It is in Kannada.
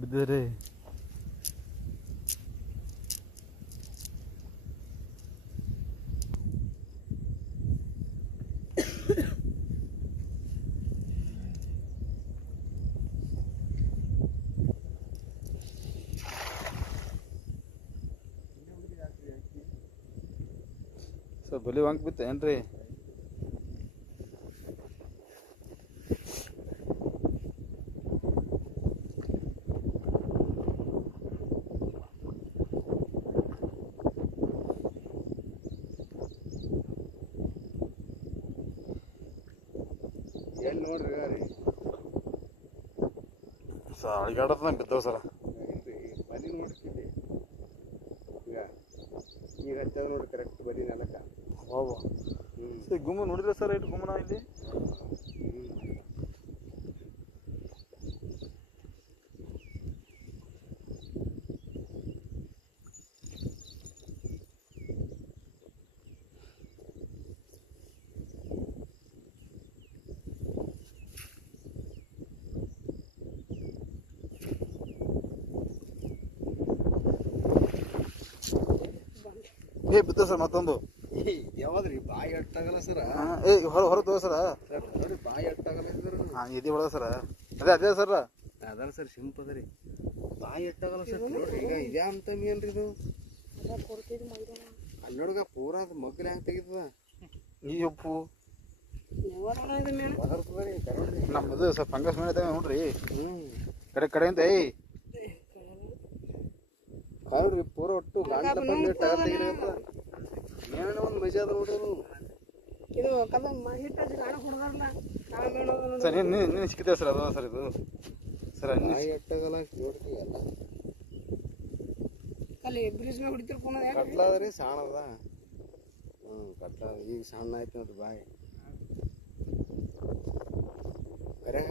ಬಿದ್ದರೆ ಸರ್ ಬಲಿ ವಾಂಕ್ ಬಿತ್ತ ಏನ್ರಿ? ಎಲ್ಲಿ ನೋಡ್ರಿ ಸರ್ ಅಳಿಗಾಡದ ಬಿದ್ದವು ಸರ. ಬಲಿ ನೋಡ್ತಿದ್ದೆ ಈಗ ಹಚ್ಚದ ನೋಡ್ರಿ ಕರೆಕ್ಟ್ ಬಲಿ ನೆಲಕ್ಕ. ಬಾಬಾ ಸರ್ ಗುಮ್ಮ ನೋಡಿದ್ರೆ ಸರ್ ಇಟ್ಟು ಗುಮ್ಮನ ಇಲ್ಲಿ ಬಿದ್ದ ಸರ್ ಮತ್ತೊಂದು. ಯಾವ್ದ್ರಿ ಬಾಯಿ ಅಟ್ಟಾಗಲ್ಲ ಸರ? ಹೊರ ತಗೋ ಸರ. ನೋಡಿ ಬಾಯಿ ಅಟ್ಟಾಗಲ್ಲ ಇದ್ರ ಇದೇ ಹೊಡೆದ ಸರ. ಅದೇ ಸರ್ ಅದಲ್ಲ ಸರ್ ಸಿಂಪ್ ಅದ ರೀ. ಬಾಯಿ ಅಟ್ಟಾಗಲ್ಲ ಸರ್ ನೋಡ್ರಿ. ಈಗ ಇದೇ ಅಂತ ಮೀನ್ರಿ ಇದು. ಅಲ್ಲಿ ನೋಡ್ಗ ಪೂರ ಅದು ಮಗ್ಗಲೆ ಹಂಗೆ ತೆಗಿತದ. ಈ ಉಪ್ಪು ನಮ್ಮದು ಸ್ವಲ್ಪ ಫಂಗಸ್ ಮೇಲೆ ನೋಡ್ರಿ. ಕಡೆ ಅಂತ ಹೌದ್ರಿ ಪೂರ ಒಟ್ಟು ಗಂಟೆ ಬಂದು ಟಗರ್ ತೆಗಿಲಿಕತ್ತ. ಏನೋ ಒಂದು ಮಜಾ ಅದ ನೋಡ್ರಿ ಅದು. ಸರ್ ನೀನು ಸಿಕ್ಕಿದೆ ಸರ್ ಅದ ಸರ್ ಇದು ಸರ್ ಬಾಯಿ ಅಟ್ಟಾಗಲ್ಲ ನೋಡ್ರಿ ಎಲ್ಲ ಕಟ್ಲ ಅದ ರೀ ಸಣ್ಣ ಅದ. ಕಟ್ಲ ಈಗ ಸಣ್ಣ ಆಯ್ತು ನೋಡ್ರಿ ಬಾಯಿ. ಕರೆ